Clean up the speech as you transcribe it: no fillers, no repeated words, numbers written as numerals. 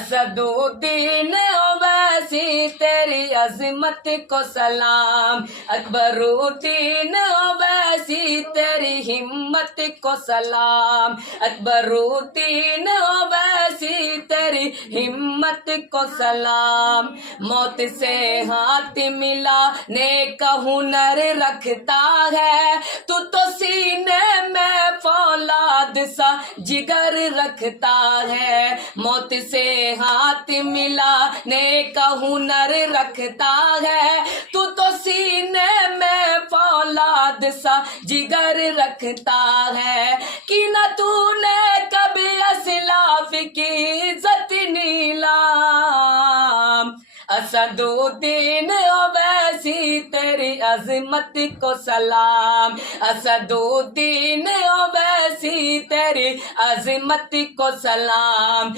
असदुद्दीन ओवैसी तेरी अजमत को सलाम। अकबरुद्दीन ओवैसी तेरी हिम्मत को सलाम। अकबरुद्दीन ओवैसी तेरी हिम्मत को सलाम। मौत से हाथ मिला नेक हुनर रखता है, तू तो सीने में फौलाद सा जिगर रखता है। मौत से हाथ मिला नेक हुनर रखता है, तू तो सीने में फौलाद सा जिगर रखता है। कि न तूने कभी असलाफ की इज्जत नीलाम। असदुद्दीन ओवैसी तेरी अजमत को सलाम। असदुद्दीन ओवैसी तेरी अजमत को सलाम।